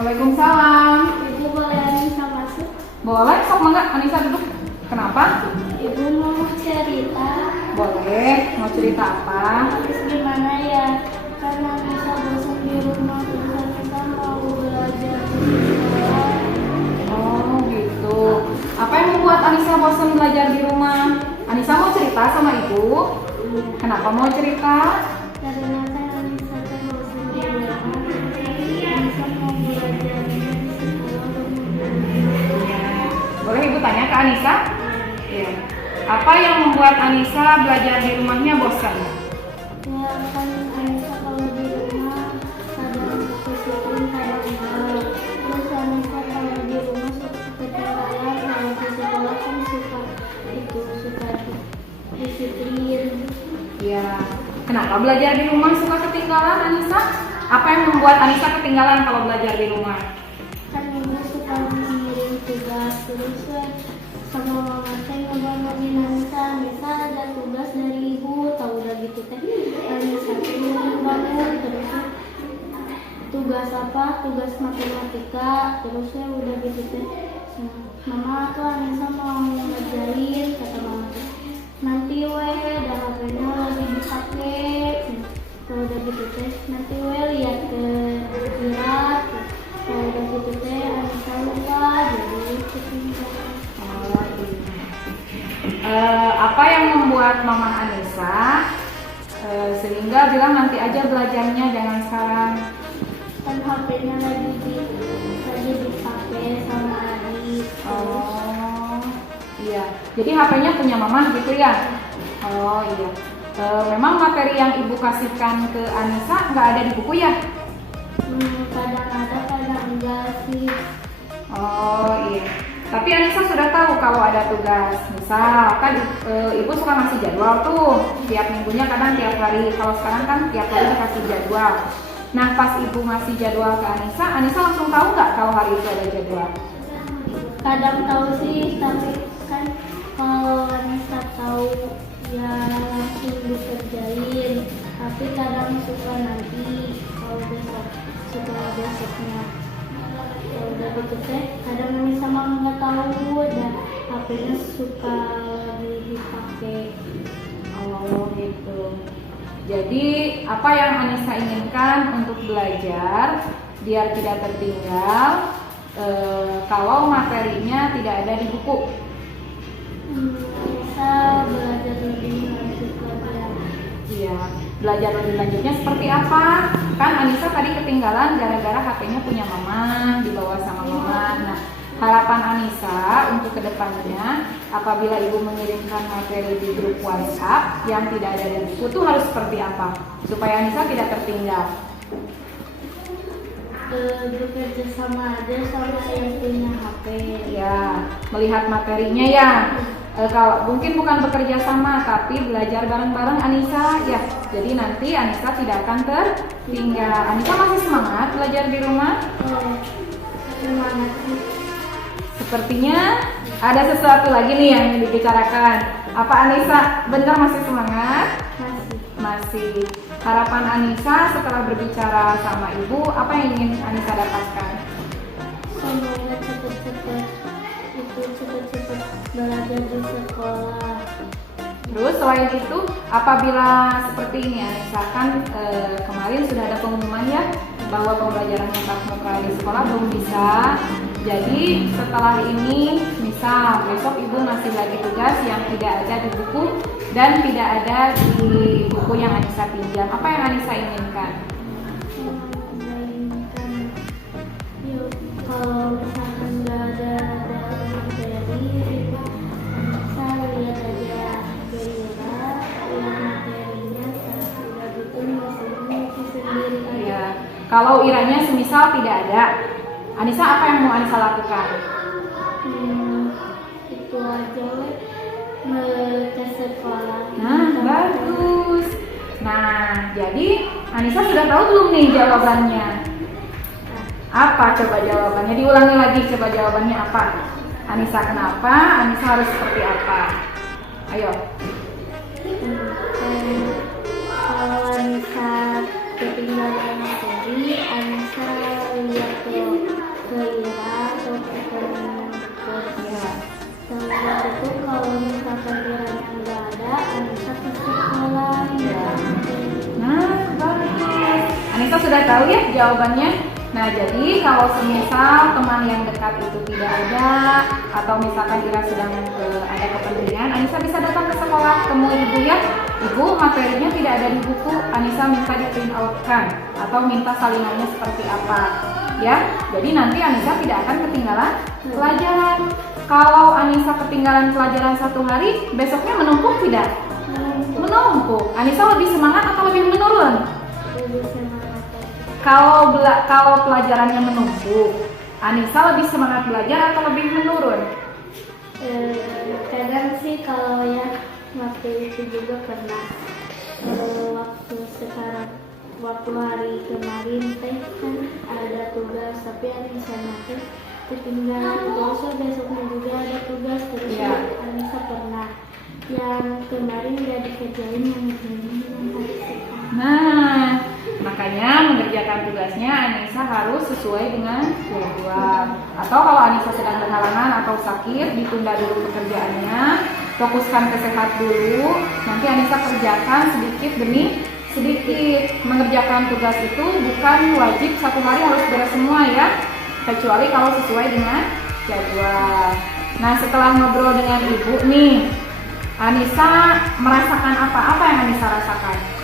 Waalaikumsalam. Ibu boleh Anissa masuk? Boleh, sok mangga Anissa duduk. Kenapa? Ibu mau cerita. Boleh, mau cerita apa? Habis gimana ya? Karena Anissa bosan di rumah, terus Anissa mau belajar di sekolah. Oh gitu. Apa yang membuat Anissa bosan belajar di rumah? Anissa mau cerita sama ibu? Kenapa mau cerita? Karena kan Anissa kan bosan di rumah, Anissa mau belajar di sekolah. Boleh ibu tanya ke Anissa? Iya. Apa yang membuat Anissa belajar di rumahnya bosan? Ya kan Anissa kalau di rumah kadang disiplin, kadang enggak. Terus Anissa kalau di rumah suka ketinggalan, kalau di sekolah kan suka disiplin. Iya. Kenapa belajar di rumah suka ketinggalan Anissa? Apa yang membuat Anissa ketinggalan kalau belajar di rumah? Kan ibu suka ngirim tugas, terus sama mama teh ngebangunin Anissa ada tugas dari ibu, tahu udah gitu teh Anissa tuh bangun, terus tugas matematika, terus udah gitu teh mama tuh Anissa mau ngajarin, kata mama teh nanti dah HP-nya lagi dipakai, kalau udah gitu teh nanti lihat ke irat, kalau udah gitu teh Anissa lupa jadi ketinggalan. Apa yang membuat Mama Anissa sehingga bilang nanti aja belajarnya, jangan sekarang? Kan HP-nya lagi dipakai sama adik. Oh iya, jadi HP-nya punya Mama gitu ya? Oh iya. Memang materi yang ibu kasihkan ke Anissa nggak ada di buku ya? Kadang ada, kadang enggak sih. Oh iya. Tapi Anissa sudah tahu kalau ada tugas. Misal kan ibu suka ngasih jadwal tuh, tiap minggunya kadang tiap hari. Kalau sekarang kan tiap hari dikasih jadwal. Nah pas ibu ngasih jadwal ke Anissa, Anissa langsung tahu nggak kalau hari itu ada jadwal? Kadang tahu sih, tapi kan kalau Anissa tahu ya langsung dikerjain. Tapi kadang suka nanti kalau besoknya. Kalau udah gitu teh kadang Anissa mah nggak tahu, dan HP-nya suka dipakai. Oh gitu. Jadi apa yang Anissa inginkan untuk belajar biar tidak tertinggal kalau materinya tidak ada di buku? Anissa belajar lebih lanjut lagi. Iya, belajar lebih lanjutnya seperti apa? Kan Anissa tadi ketinggalan gara-gara HP-nya punya Mama, dibawa sama Mama. Nah, harapan Anissa untuk kedepannya, apabila ibu mengirimkan materi di grup WhatsApp yang tidak ada di buku, itu harus seperti apa? Supaya Anissa tidak tertinggal. Bekerja sama aja sama yang punya HP. Ya, melihat materinya ya. Kalau mungkin bukan bekerja sama, tapi belajar bareng-bareng Anissa ya. Jadi nanti Anissa tidak akan tertinggal. Anissa masih semangat belajar di rumah? Semangat sih. Sepertinya ada sesuatu lagi nih yang ingin dibicarakan. Apa Anissa benar masih semangat? Masih. Harapan Anissa setelah berbicara sama ibu, apa yang ingin Anissa dapatkan? Semoga cepet-cepet belajar di sekolah. Terus selain itu, apabila seperti ini Anissa kan kemarin sudah ada pengumuman ya bahwa pembelajaran tatap muka di sekolah belum bisa. Jadi setelah ini, misal besok ibu ngasih lagi tugas yang tidak ada di buku dan tidak ada di buku yang Anissa pinjam, apa yang Anissa inginkan? Kalau misalkan nggak ada materi, saya lihat aja Ira, lihat materinya, udah gitu ngisi sendiri. Ya, kalau Iranya semisal tidak ada, Anissa apa yang mau Anissa lakukan? Itu aja ke sekolah. Nah, bagus. Nah, jadi Anissa sudah tahu belum nih jawabannya? Apa coba jawabannya? Diulangi lagi coba jawabannya apa? Anissa kenapa? Anissa harus seperti apa? Ayo. Kalau Anissa ketinggalan materi, Anissa lihat ke sudah tahu ya jawabannya. Nah, jadi kalau semisal teman yang dekat itu tidak ada, atau misalkan Ira sedang ada kepentingan, Anissa bisa datang ke sekolah, temui ibu ya. Ibu, materinya tidak ada di buku, Anissa minta di print out-kan, atau minta salinannya seperti apa. Ya, jadi nanti Anissa tidak akan ketinggalan pelajaran. Kalau Anissa ketinggalan pelajaran 1 hari, besoknya menumpuk tidak? Menumpuk. Anissa lebih semangat atau lebih menurun? Lebih semangat. Kalau pelajarannya menumpuk, Anissa lebih semangat belajar atau lebih menurun? Kadang sih kalau ya waktu itu juga pernah waktu hari kemarin teh kan ada tugas tapi Anissa nanti ketinggalan terus besoknya juga ada tugas terus Anissa pernah yang kemarin nggak dikerjain yang hari sekarang. Nah, makanya mengerjakan tugasnya Anissa harus sesuai dengan jadwal. Atau kalau Anissa sedang berhalangan atau sakit, ditunda dulu pekerjaannya, fokuskan ke sehat dulu. Nanti Anissa kerjakan sedikit demi sedikit. Mengerjakan tugas itu bukan wajib 1 hari harus beres semua ya, kecuali kalau sesuai dengan jadwal. Nah, setelah ngobrol dengan ibu nih, Anissa merasakan apa yang Anissa rasakan?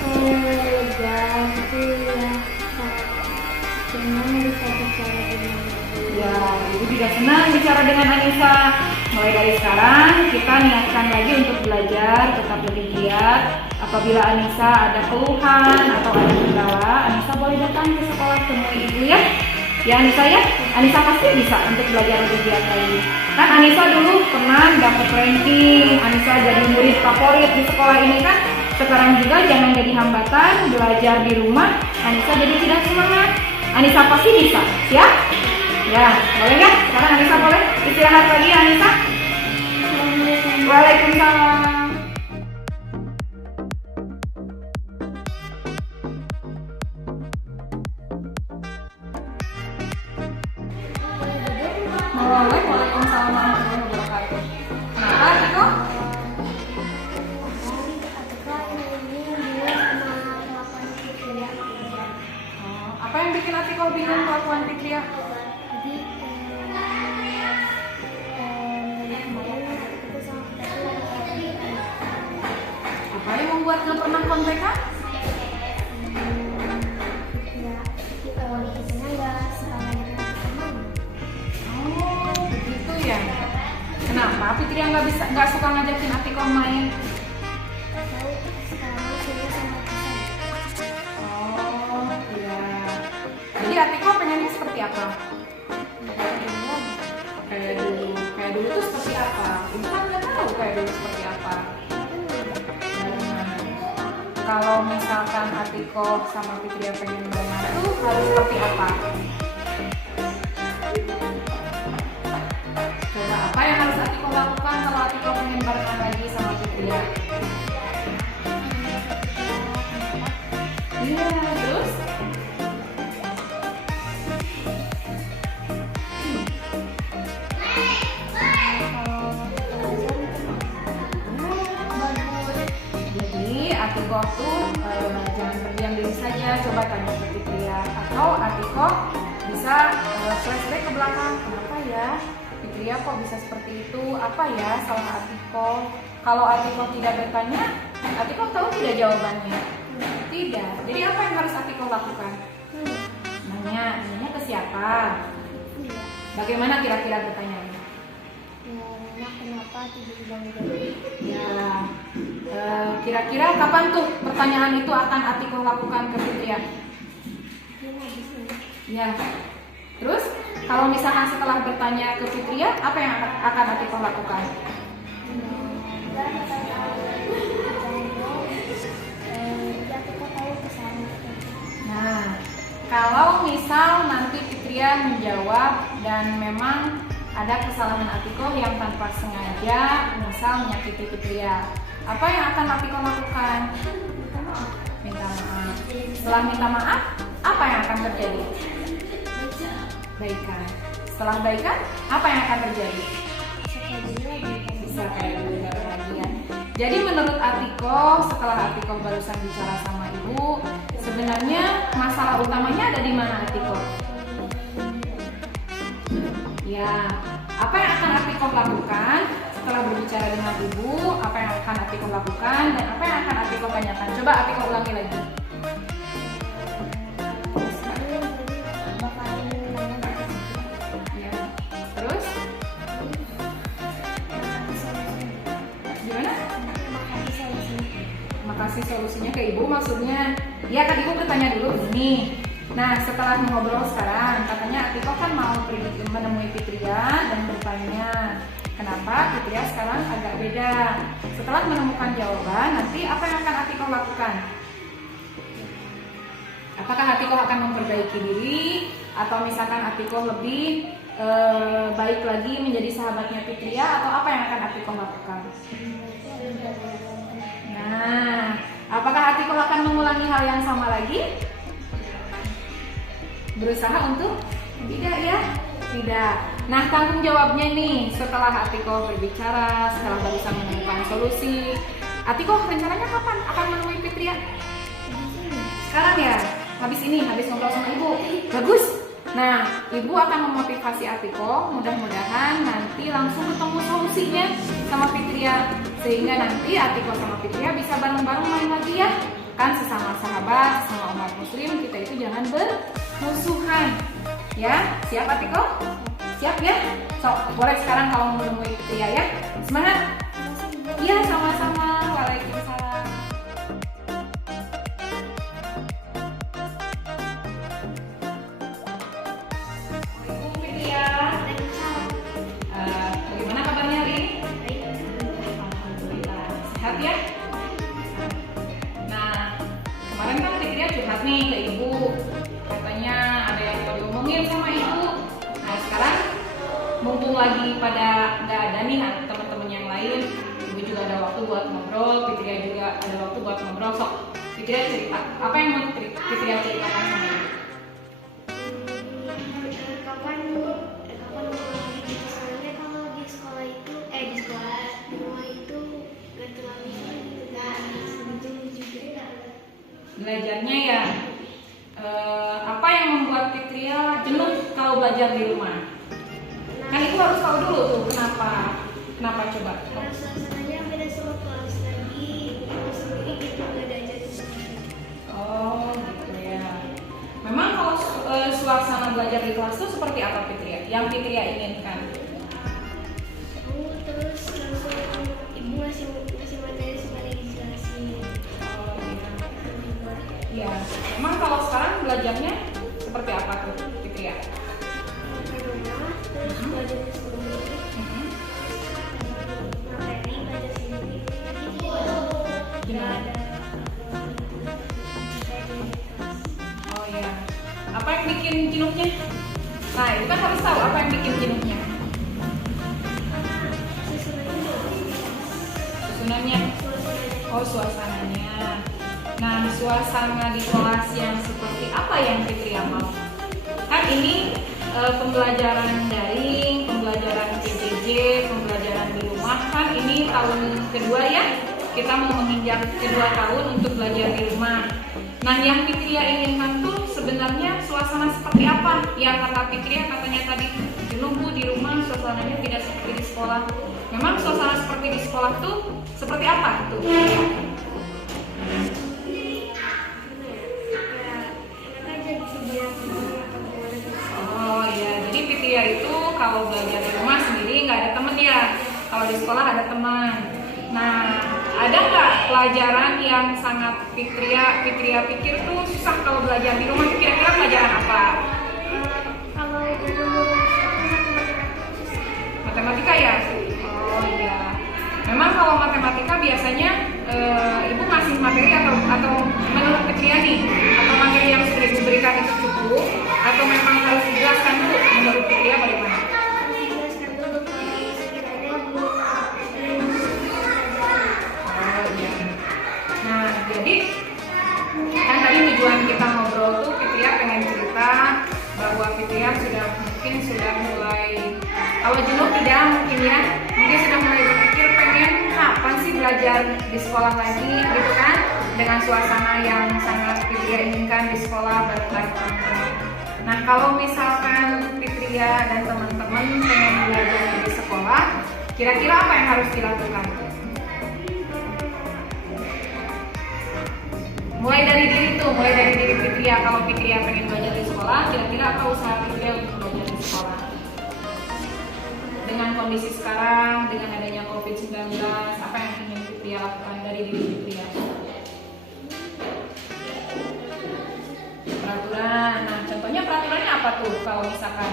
Lega gitu ya, senang bisa bicara dengan ibu. Ya, ibu juga senang bicara dengan Anissa. Mulai dari sekarang kita niatkan lagi untuk belajar, tetap lebih giat. Apabila Anissa ada keluhan atau ada kendala, Anissa boleh datang ke sekolah temui ibu ya. Ya Anissa ya, Anissa pasti bisa untuk belajar lebih giat lagi. Kan Anissa dulu pernah dapat ranking, Anissa jadi murid favorit di sekolah ini kan. Sekarang juga jangan jadi hambatan belajar di rumah, Anissa jadi tidak semangat. Anissa pasti bisa, ya? Ya, boleh nggak? Sekarang Anissa boleh istirahat lagi ya Anissa? Waalaikumsalam. Waalaikumsalam warahmatullahi wabarakatuh. Kenapa Tiko? Apa yang bikin Atiko bingung kelakuan Fikria? Apa yang membuat nggak pernah kontekan? Oh, begitu ya. Kenapa Fikria nggak suka ngajakin Atiko main? Jadi Atiko pengennya seperti apa? Kayak dulu tuh seperti apa? Ibu kan nggak tahu kayak dulu seperti apa. Kalau misalkan Atiko sama Fikria pengen banget tuh harus seperti apa? Coba apa yang harus Atiko lakukan kalau Atiko pengen barengan lagi sama Fikria? Iya, terus? Atiko tuh jangan berdiam diri saja, coba tanya ke Fikria. Atau Atiko bisa flashback ke belakang, kenapa ya Fikria kok bisa seperti itu, apa ya salah Atiko. Kalau Atiko tidak bertanya, Atiko tahu tidak jawabannya? Tidak. Jadi apa yang harus Atiko lakukan? Nanya ke siapa? Bagaimana kira-kira bertanya? Kenapa tiba-tiba Ya, kira-kira kapan tuh pertanyaan itu akan Atiko lakukan ke Fikria? Ya. Terus kalau misalkan setelah bertanya ke Fikria, apa yang akan Atiko lakukan? Nah, kalau misal nanti Fikria menjawab dan memang ada kesalahan Atiko yang tanpa sengaja misal menyakiti Fikria, apa yang akan Atiko lakukan? Minta maaf. Setelah minta maaf, apa yang akan terjadi? Baikan. Setelah baikan, apa yang akan terjadi? Bisa kayak dulu lagi ya. Jadi menurut Atiko, setelah Atiko barusan bicara sama ibu, sebenarnya masalah utamanya ada di mana Atiko? Ya, apa yang akan Atiko lakukan setelah berbicara dengan ibu? Apa yang akan Atiko lakukan dan apa yang akan Atiko tanyakan? Coba Atiko ulangi lagi. Ya. Terus? Gimana? Makasih solusinya ke ibu maksudnya. Ya kan ibu bertanya dulu begini. Nah setelah ngobrol sekarang katanya Atiko kan mau pergi menemui Fitria dan bertanya kenapa Fitria sekarang agak beda. Setelah menemukan jawaban nanti apa yang akan Atiko lakukan? Apakah Atiko akan memperbaiki diri atau misalkan Atiko lebih baik lagi menjadi sahabatnya Fitria atau apa yang akan Atiko lakukan? Nah, apakah Atiko akan mengulangi hal yang sama lagi? Berusaha untuk tidak ya? Tidak. Nah, tanggung jawabnya nih setelah Atiko berbicara, setelah barusan menemukan solusi. Atiko rencananya kapan akan menemui Fitria? Sekarang ya? Habis ini, habis ngobrol sama ibu. Bagus. Nah, ibu akan memotivasi Atiko, mudah-mudahan nanti langsung ketemu solusinya sama Fitria, sehingga nanti Atiko sama Fitria bisa bareng-bareng main lagi ya. Kan sesama sahabat, sesama umat muslim, kita itu jangan bermusuhan. Ya, siap Atiko? Siap ya? So, boleh sekarang kalau menemui Fitria ya. Semangat. Iya, sama-sama. Waalaikumsalam. Bagaimana kabarnya, Ri? Alhamdulillah. Sehat ya? Nah, kemarin kan Fitria curhat nih ke ibu. Katanya ada yang mau diomongin sama ibu. Nah, sekarang mumpung lagi pada nggak ada nih teman-teman yang lain, ibu juga ada waktu buat ngobrol, Fitria juga ada waktu buat ngobrol. Sok, Fitria cerita. Apa yang mau Fitria ceritakan sama ibu? Kapan soalnya kalau di sekolah itu di sekolah di rumah itu gak terlalu setuju juga Belajarnya ya, apa yang membuat Fitria jenuh kalau belajar di rumah? Kan ibu harus tahu dulu tuh kenapa coba? karena suasananya beda sama kelas lagi sendiri gitu gak diajarin. Oh gitu ya. Memang kalau suasana belajar di kelas tuh seperti apa Fitria? Yang Fitria inginkan? Terus langsung ibu ngasih materi sekali dijelasin. Oh iya. Iya. Memang kalau sekarang belajarnya seperti apa tuh Fitria? Ke rumah terus belajar sendiri materi belajar sendiri Gimana? ada Oh iya. Apa yang bikin jenuhnya? Nah itu kan harus tahu apa yang bikin jenuhnya. Susunannya. Oh suasananya. Nah suasana di kelas yang seperti apa yang Fitria mau? Kan ini pembelajaran daring, pembelajaran PJJ, pembelajaran di rumah. Kan ini tahun kedua ya. Kita mau menginjak kedua tahun untuk belajar di rumah. Nah yang Fitria inginkan tuh sebenarnya suasana seperti apa? Ya kata Fitria katanya tadi jenuh Bu di rumah, suasananya tidak seperti di sekolah. Memang suasana seperti di sekolah tuh seperti apa tuh? Oh iya, jadi Fitria itu kalau belajar di rumah sendiri nggak ada temen ya. Kalau di sekolah ada teman. Nah, ada nggak pelajaran yang sangat Fitria pikir tuh susah kalau belajar di rumah? Kira-kira pelajaran apa? Kalau ilmu Matematika ya? Oh iya. Memang kalau matematika biasanya ibu ngasih materi atau menurut Fitria nih, atau materi yang sudah diberikan itu cukup, atau memang harus dijelaskan dulu menurut Fitria bagaimana? dijelaskan dulu sekiranya bu Oh iya. Nah jadi kan tadi tujuan kita ngobrol tuh Fitria pengen cerita bahwa Fitria sudah mulai, kalau jenuh tidak mungkin ya, mungkin sudah mulai berpikir pengen kapan sih belajar belajar di sekolah lagi gitu kan, dengan suasana yang sangat Fitria inginkan di sekolah bareng teman-teman. Nah, kalau misalkan Fitria dan teman-teman pengen belajar di sekolah, kira-kira apa yang harus dilakukan? Mulai dari diri Fitria. Kalau Fitria pengen belajar di sekolah, kira-kira apa usaha Fitria untuk belajar di sekolah? Dengan kondisi sekarang, dengan adanya COVID-19, apa yang ingin Fitria lakukan dari diri Fitria? Peraturan. Nah, contohnya peraturannya apa tuh? Kalau misalkan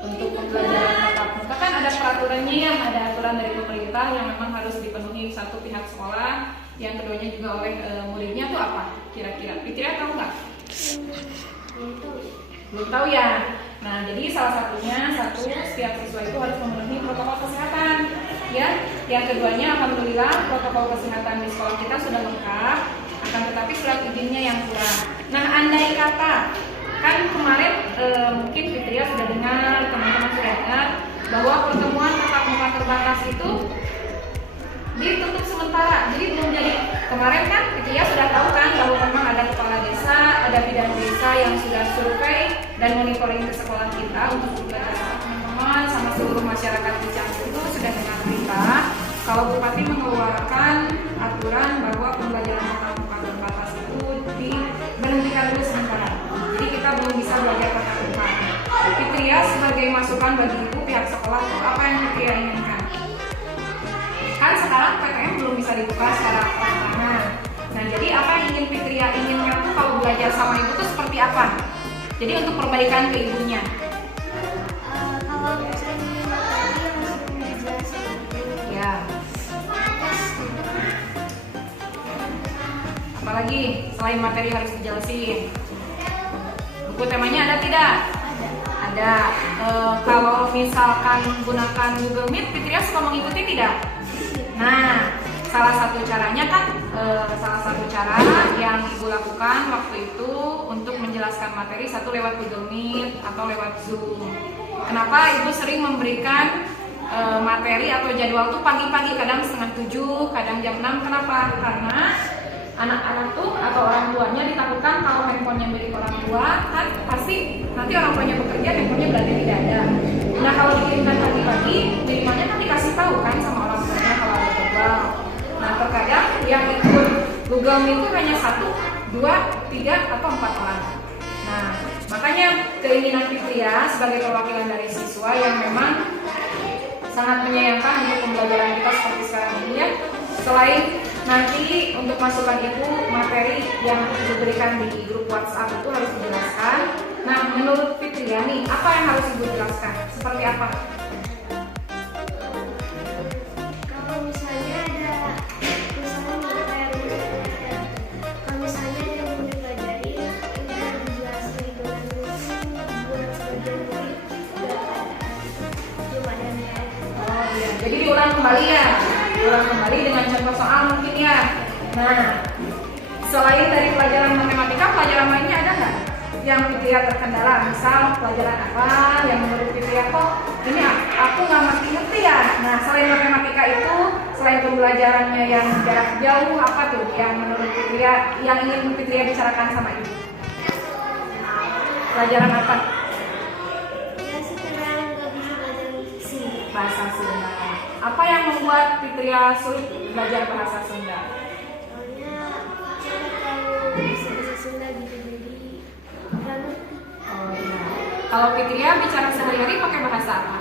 untuk pembelajaran tatap muka kan ada peraturannya, yang ada aturan dari pemerintah yang memang harus dipenuhi satu pihak sekolah, yang keduanya juga oleh muridnya tuh apa? Kira-kira Fitria tahu nggak? Belum tahu ya. Nah, jadi salah satunya setiap siswa itu harus memenuhi protokol kesehatan, ya. Yang keduanya, alhamdulillah protokol kesehatan di sekolah kita sudah lengkap, akan tetapi surat izinnya yang kurang. Nah, andai kata kan kemarin mungkin Fitria sudah dengar, teman-teman sudah dengar bahwa pertemuan tatap muka terbatas itu ditutup sementara, jadi belum jadi. Kemarin kan Fitria sudah tahu kan bahwa memang ada kepala desa, ada bidan desa yang sudah survei dan monitoring ke sekolah kita untuk belajar. Teman-teman sama seluruh masyarakat di Cianjur itu sudah dengar berita kalau Bupati mengeluarkan aturan bahwa pembelajaran tatap muka terbatas itu diberhentikan dulu sementara. Jadi kita belum bisa belajar tatap muka. Fitria sebagai masukan bagi ibu pihak sekolah itu apa yang Fitria inginkan? Kan sekarang PTM belum bisa dibuka secara langsung. Nah, jadi apa yang ingin Fitria inginkan tuh kalau belajar sama ibu tuh seperti apa? Jadi untuk perbaikan ke ibunya. Kalau misalnya materi langsung dijelasin. Ya. Apalagi selain materi harus dijelasin. Buku temanya ada tidak? Ada. Kalau misalkan menggunakan Google Meet, Fitria suka mengikuti tidak? Nah, salah satu caranya kan, salah satu cara yang ibu lakukan waktu itu untuk menjelaskan materi satu lewat Google Meet atau lewat Zoom. Kenapa ibu sering memberikan materi atau jadwal tuh pagi-pagi, kadang 6:30, kadang jam 6? Kenapa? Karena anak-anak tuh atau orang tuanya ditakutkan kalau handphonenya milik orang tua kan pasti nanti orang tuanya bekerja, handphonenya berarti tidak ada. Nah, kalau dikirimkan pagi-pagi, minimalnya kan dikasih tahu kan sama orang tuanya kalau ada jadwal. Nah, terkadang yang ikut Google Meet itu hanya 1, 2, 3, atau 4 orang. Nah, makanya keinginan Fitria sebagai perwakilan dari siswa yang memang sangat menyayangkan untuk pembelajaran kita seperti sekarang ini ya, selain nanti untuk masukan ibu materi yang diberikan di grup WhatsApp itu harus dijelaskan. Nah, menurut Fitria nih, apa yang harus ibu jelaskan? Seperti apa? Kalau misalnya ada, kalau misalnya ada yang mau dipelajari, itu harus dijelasin dengan buat sebagian murid belum ada nih. Oh iya, jadi diulang kembali ya. Diulang kembali dengan contoh soal mungkin ya. Nah, selain dari pelajaran matematika, pelajaran lainnya ada nggak yang Fitria terkendala? Misal pelajaran apa yang menurut Fitria kok ini aku nggak ngerti ya. Nah, selain matematika itu, selain pembelajarannya yang jarak jauh, apa tuh yang menurut Fitria, yang ingin Fitria bicarakan sama ibu? Pelajaran apa? Ya sekarang nggak bisa belajar sih. Bahasa Sunda. Apa yang membuat Fitria sulit belajar bahasa Sunda? Soalnya saya tahu bisa bahasa Sunda gitu, jadi nggak ngerti. Oh iya. Kalau Fitria bicara sehari-hari pakai bahasa apa?